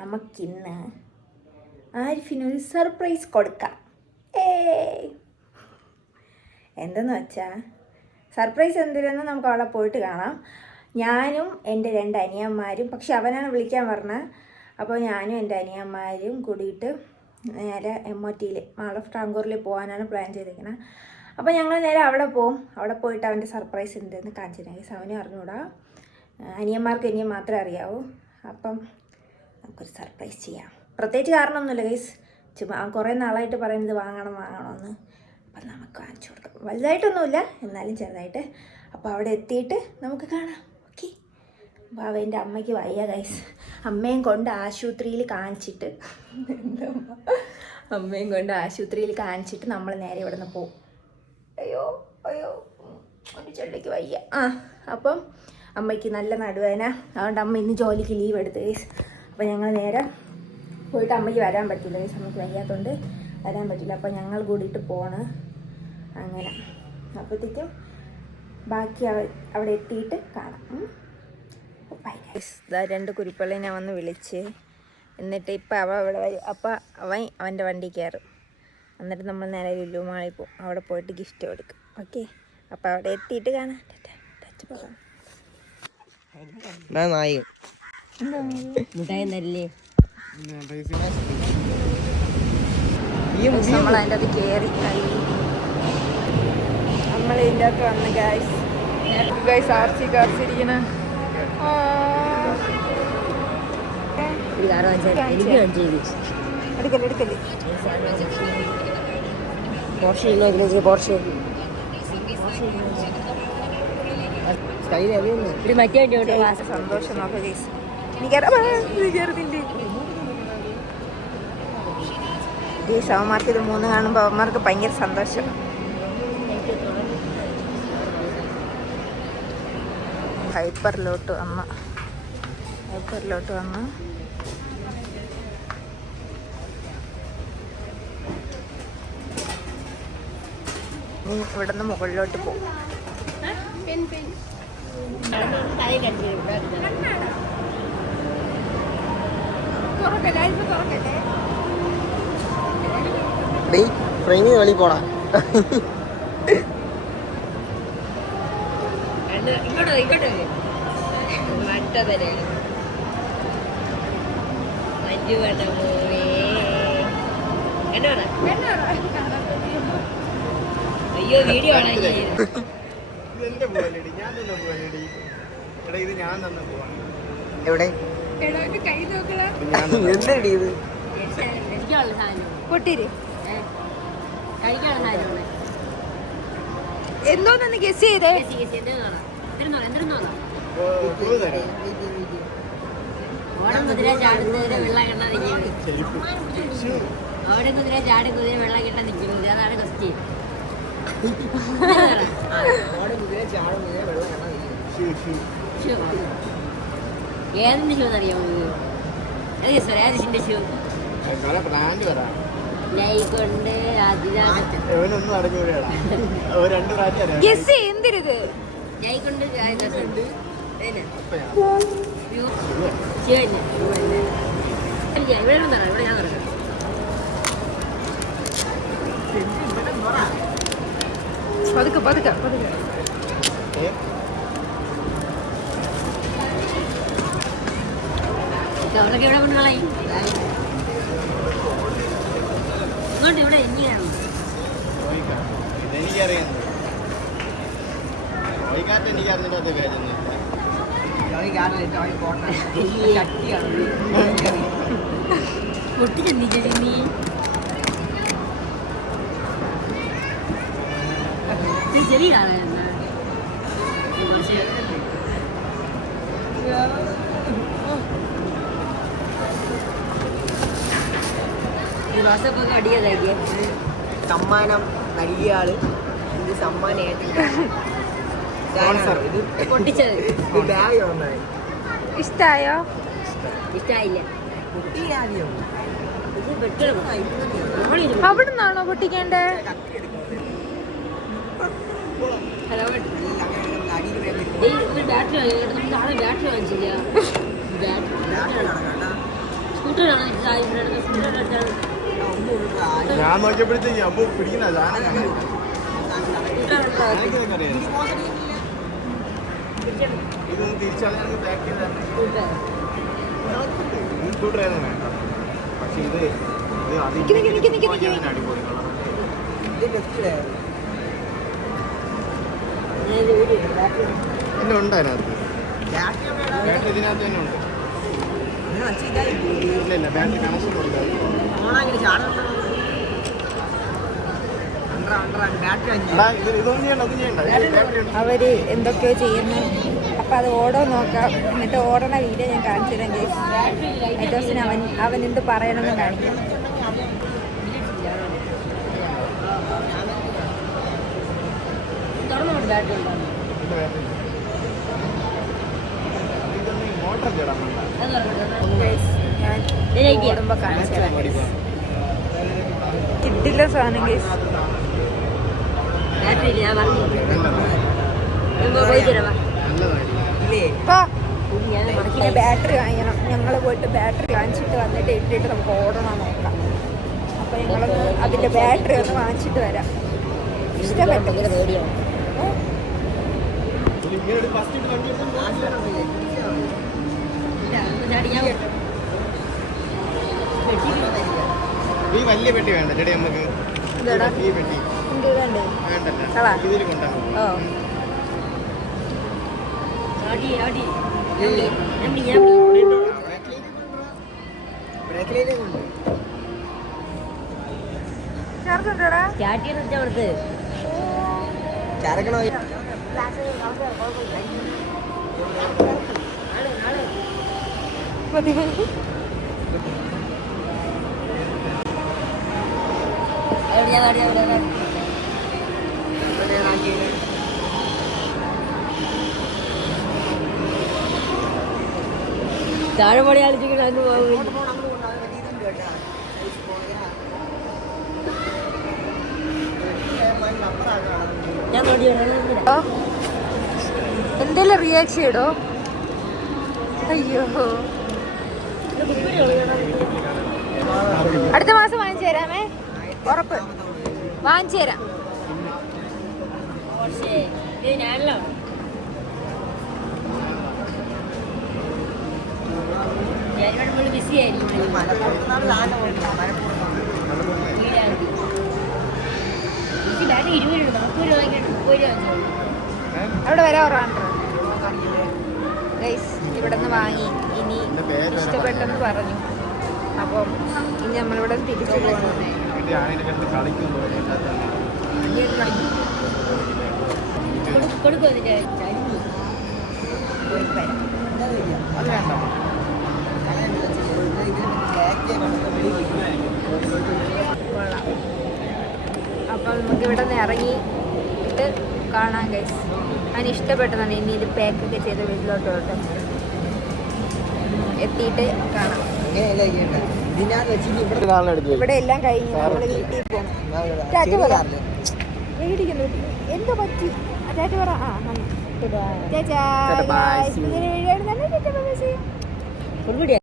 നമുക്കിന്ന് ആരിഫിനൊരു സർപ്രൈസ് കൊടുക്കാം. എന്തെന്ന് വെച്ചാൽ സർപ്രൈസ് എന്തിനെന്ന് നമുക്ക് അവിടെ പോയിട്ട് കാണാം. ഞാനും എൻ്റെ 2 അനിയന്മാരും, പക്ഷെ അവനാണ് വിളിക്കാൻ പറഞ്ഞത്. അപ്പോൾ ഞാനും എൻ്റെ അനിയന്മാരും കൂടിയിട്ട് നേരെ MOTയിൽ മാൾ ഓഫ് ടാങ്കൂറിൽ പോകാനാണ് പ്ലാൻ ചെയ്തിരിക്കുന്നത്. അപ്പോൾ ഞങ്ങൾ നേരെ അവിടെ പോകും. അവിടെ പോയിട്ട് അവൻ്റെ സർപ്രൈസ് എന്തെന്ന് കാണിച്ചിട്ടുണ്ടെങ്കിൽ അവനെ അറിഞ്ഞുകൂടാ, അനിയന്മാർക്ക് ഇനിയും മാത്രമേ അറിയാവൂ. അപ്പം നമുക്കൊരു സർപ്രൈസ് ചെയ്യാം. പ്രത്യേകിച്ച് കാരണമൊന്നുമില്ല ഗൈസ്, ചുമ്മാ കുറേ നാളായിട്ട് പറയുന്നത് വാങ്ങണമെന്ന്. അപ്പം നമുക്ക് വാങ്ങിച്ചു കൊടുക്കാം. വലുതായിട്ടൊന്നുമില്ല, എന്നാലും ചെറുതായിട്ട്. അപ്പോൾ അവിടെ എത്തിയിട്ട് നമുക്ക് കാണാം. ഓക്കെ. അപ്പോൾ അവൻ്റെ അമ്മയ്ക്ക് വയ്യ ഗൈസ്. അമ്മയും കൊണ്ട് ആശുപത്രിയിൽ കാണിച്ചിട്ട് നമ്മൾ നേരെ ഇവിടെ നിന്ന് പോകും. അയ്യോ എൻ്റെ ചെള്ളിക്ക് വയ്യ. അപ്പം അമ്മയ്ക്ക് നല്ല നടുവേന, അതുകൊണ്ട് അമ്മ ഇന്ന് ജോലിക്ക് ലീവ് എടുത്ത് ഗൈസ്. അപ്പോൾ ഞങ്ങൾ നേരെ പോയിട്ട് അമ്മയ്ക്ക് വരാൻ പറ്റില്ല ഗൈസ്, അമ്മയ്ക്ക് വയ്യാത്തതുകൊണ്ട് വരാൻ പറ്റില്ല. അപ്പോൾ ഞങ്ങൾ കൂടിയിട്ട് പോണ് അങ്ങനെ. അപ്പോഴത്തേക്കും ബാക്കി അവിടെ എത്തിയിട്ട് കാണാം. Bye guys. 2 കുരിപ്പള്ളിനെ വന്ന് വിളിച്ച്, എന്നിട്ട് ഇപ്പം അവിടെ വരും. അപ്പോൾ അവൻ്റെ വണ്ടി കയറും. എന്നിട്ട് നമ്മൾ നേരെ ലുലു മാളിൽ പോകും. അവിടെ പോയിട്ട് ഗിഫ്റ്റ് കൊടുക്കും. ഓക്കെ. അപ്പോൾ അവിടെ എത്തിയിട്ട് കാണാം. പോകാം. നമ്മൾ അതിൻ്റെ അത് കയറി. നമ്മൾ ഇതിൻ്റെ അകത്ത് വന്ന് ഗൈസ് ആർച്ചിരിക്കണ എടുക്കല്ലേ. സന്തോഷം നോക്കാം ഗൈസ്. ഗൈസ് അവന്മാർക്ക് ഇത് 3 കാണുമ്പോൾ അവന്മാർക്ക് ഭയങ്കര സന്തോഷം. ഹൈപ്പറിലോട്ട് വന്ന് ഇവിടെ നിന്ന് മുകളിലോട്ട് പോകും. ഫ്രെയിമിൽ വെളി പോണ അയ്യോ വീഡിയോ എവിടെ എന്തടി ഇത് പൊട്ടിരി എന്തോന്നു ഗസ് ചെയ്തേ. ഓടം കുതിര ചാടുന്നതിന് വെള്ളം കിട്ടാൻ നിൽക്കുന്നത്. ഓടം കുതിര ചാടി കുതിര വെള്ളം കിട്ടാൻ നിൽക്കുന്നത്. അതാണ് ക്വസ്റ്റ്യൻ. ഏതിന്റെ ഷൂ എന്നറിയാമോ? സ്വരാജിന്റെ ഷൂ. ലൈക്കൊണ്ട് എന്തിരുത് ലൈക്കൊണ്ട് ഇവിടെ ഞാൻ നടക്കാം. പതുക്കെ അവളൊക്കെ ഇവിടെ കൊണ്ട് കളയും. ഇങ്ങോട്ട് ഇവിടെ എങ്ങനെയാണ് പൊട്ടിച്ചെന്തിച്ചടി നീ? ചെറിയ ആളായിരുന്ന മാസപ്പൊക്കെ അടിയതാക്കിയ സമ്മാനം നൽകിയ ആള് ഇത് സമ്മാനം പൊട്ടിച്ചത്. ഇഷ്ടായോ? ഇഷ്ടായില്ല. അവിടുന്നാണോ പൊട്ടിക്കേണ്ടേ? ബാറ്ററി വാങ്ങിച്ചില്ല. സ്കൂട്ടർ സ്കൂട്ടറാണ് ഇവരുടെ സ്കൂട്ടർ എടുത്താണ് ഞാൻ നോക്കിയപ്പോഴത്തേക്ക് അപ്പൊ പിടിക്കുന്ന സാധനം കാണാൻ ഇതൊന്ന് തിരിച്ചറിയാൻ ബാക്ക് ചെയ്ത സ്കൂട്ടറായിരുന്നു വേണ്ട പക്ഷെ ഇത് അടിപൊളി എല്ലാം ഉണ്ട് അതിനകത്ത് ബാറ്ററി ഇതിനകത്ത് തന്നെ ഉണ്ട് ഇല്ല ഇല്ല ബാറ്ററി കണക്ഷൻ ഉണ്ട് ഇതൊന്നും ചെയ്യണ്ട ഒന്നും ചെയ്യണ്ട ബാറ്ററി ഉണ്ട് അവര് എന്തൊക്കെയോ ചെയ്യുന്നു. അപ്പൊ അത് ഓടോ നോക്കാം. എന്നിട്ട് ഓടണ വീഡിയോ ഞാൻ കാണിച്ചു തരാം ഗൈസ്. ഐറ്റോസിന് അവൻ എന്ത് പറയണമെന്ന് കാണിക്കാം. തുറന്നോട്ട് ബാറ്ററി ഉണ്ടാവും മോട്ടർ ചേടാൻ Guys, ഞാൻ ഓടുമ്പോ കാണിച്ചു തരാം ഗൈസ്. കിട്ടില്ല സാധനം ഗൈസ്. ബാറ്ററി ഇല്ല ഞാൻ പറഞ്ഞു പോയി തരാം ബാറ്ററി വാങ്ങിക്കണം. ഞങ്ങൾ പോയിട്ട് ബാറ്ററി വാങ്ങിച്ചിട്ട് വന്നിട്ട് ഇട്ടിട്ട് നമുക്ക് ഓടണം നോക്കാം. അപ്പൊ ഞങ്ങളൊന്ന് അതിന്റെ ബാറ്ററി ഒന്ന് വാങ്ങിച്ചിട്ട് വരാം. ഇഷ്ടപ്പെട്ടു. പേടിയാണ് ഈ വലിയ പെട്ടി വേണ്ട ചേട്ടി നമുക്ക് ഈ പെട്ടി വേണ്ടല്ല ഇതിൽ കൊണ്ടുപോകും ചരക്കണോ താഴെ പണി ആലോചിക്കണം അതിന് പോകും ഞാൻ നോക്കി എന്തെങ്കിലും റിയാക്ഷൻ ഇടോ. അയ്യോ, അടുത്ത മാസം വാങ്ങിച്ചു തരാമേ. ഉറപ്പ് വാങ്ങിച്ചു തരാം. പക്ഷേ ഇത് ഞാനല്ലോ ഞാനിവിടെ ബിസി ആയിരിക്കും എനിക്ക് ബാറ്റ് 20 രൂപ 30 രൂപ വാങ്ങിയിട്ട് 30 രൂപ അവിടെ വരെ ഉറവാണ് ഗൈസ്. ഇവിടെ നിന്ന് വാങ്ങി. ഇനി ഇഷ്ടപ്പെട്ടെന്ന് പറഞ്ഞു. അപ്പം ഇനി നമ്മളിവിടെ തിരിച്ചു പോകണം. കൊടുക്കും അതിൻ്റെ കൊള്ളാം. അപ്പം നമുക്ക് ഇവിടെ നിന്ന് ഇറങ്ങിയിട്ട് കാണാം ഗൈസ്. അതിന് ഇഷ്ടപ്പെട്ടതാണ്. ഇനി ഇത് പാക്കൊക്കെ ചെയ്ത് വീട്ടിലോട്ട് പോട്ടെ. എത്തിയിട്ട് കാണാം. ഇവിടെ എല്ലാം കഴിഞ്ഞു. നമ്മൾ വീട്ടിൽ പോകണം. ടാറ്റ പറ. എവിടേക്കുന്നു എന്തോ പറ്റി? ടാറ്റ പറ. ആ ചേച്ചാ വീഡിയോ